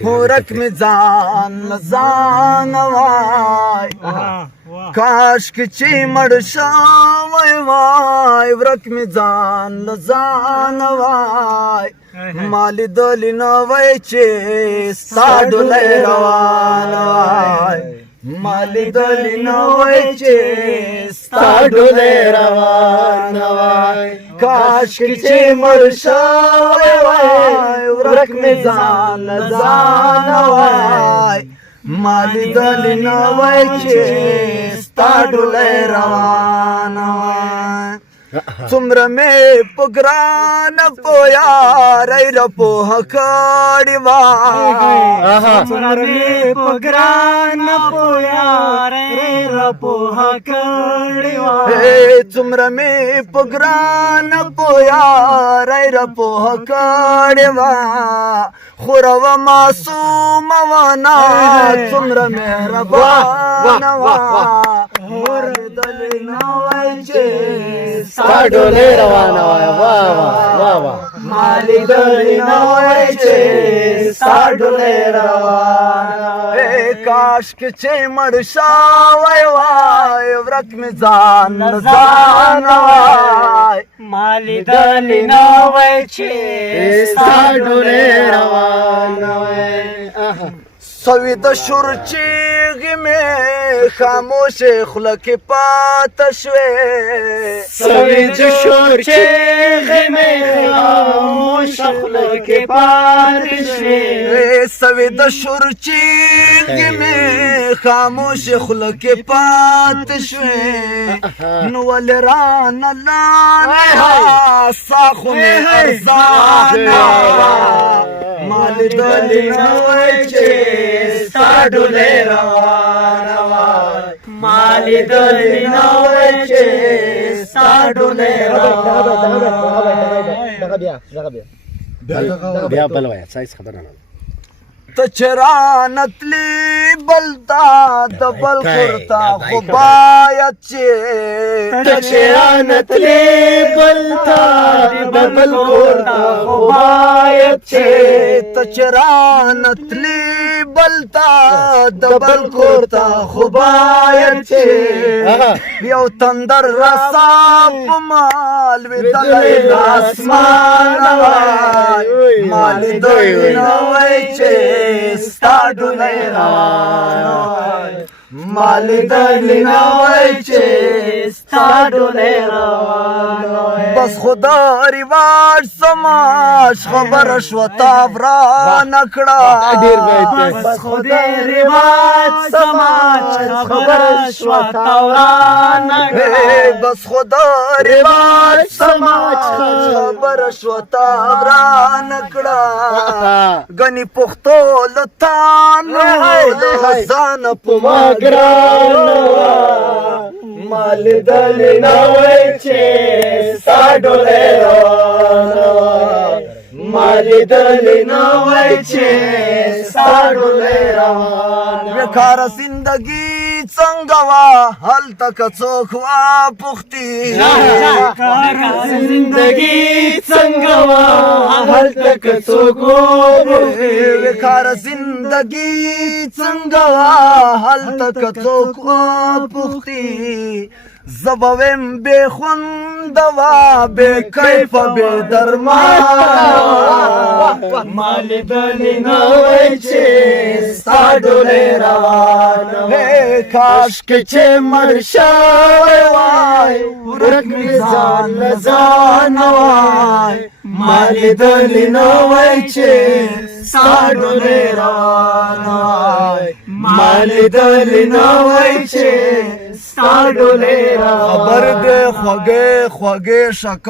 ورک می ځان وای کاش کې چې مړ شوی وای ورک می ځان وای ما لیدلی نه وای چې ستا ډولۍ روان وای ما لیدلی نه وای چې ستا ډولۍ روان وای کاش کې چې مړ شوی وای ورک می ځان وای ما لیدلی نه وای چې ستا ډولۍ روان وای څومره مې په ګرانه په یارۍ راپوهه کړې وه څومره مې په ګرانه په یارۍ راپوهه کړې وه څومره مې په ګرانه په یارۍ راپوهه کړې وه خو روه معصومه ونه څومره مهربانه وه اورېدلی نه وای چې ستا ډولۍ روانه وای ما لیدلی نه وای چې ستا ډولۍ روانه وای کاش کې چې مړ شوی وای ورک مې ځان وای ما لیدلی نه وای چې ستا ډولۍ روانه وای سوی د شور چیغې مې خاموشې خوله کې پاته شوې سوی د شور چیغې مې خاموشه خوله کې پاتې شوې سوی د شور چیغې مې خاموشې خوله کې پاته شوې نو ولې رانه لاندې سا خو مې ارزانه ما لیدلی نه وای چې ستا ډولۍ روانه وای ما لیدلی نه وای چې ستا ډولۍ روانه بیا بل وایه سایز خبره نه ته چې رانتلی بل ته د بل کورته خو باید چې ته چې رانتلی بل ته د بل کورته خو باید چې ته چې رانتلی بل ته د بل کورته خو باید چې یو تندر رسا په مال ویدلی د اسمانه وای ما لیدلی نه وای چې ستا ډولۍ روانه وای ما لیدلی نه وای چې ستا ډولۍ روانه وای بس خو د رواج سماج خبره شوه تا ورانه کړه بس خو د رواج سماج خبره شوه تا ورانه کړه بس خو د رواج سماج خبره شوه تا ورانه کړه ګنې پښتو له تا نه د ځانه په ما ګرانه ما لیدلی نه وای چې ستا ډولۍ روانه وای ما لیدلی نه وای چې ستا ډولۍ روانه بیکاره زندګي څنګه وه هلته که څوک واپوښتي بیکاره زندګي څنګه وه هلته که څوک وپوښتي بیکاره زندګي څنګه وه هلته که څوک وپوښتي زه به ویم بې خونده وه بې کیفه بې درمانه ما لیدلی نه وای چې ستا ډولۍ روانه وای کاش کې چې مړ شوی وای ورک مې ځان وای ما لیدلی نه وای چې ستا ډولۍ روانه وای ما لیدلی نه وای چې ستا ډولۍ روانه خبر دې خوږې شکر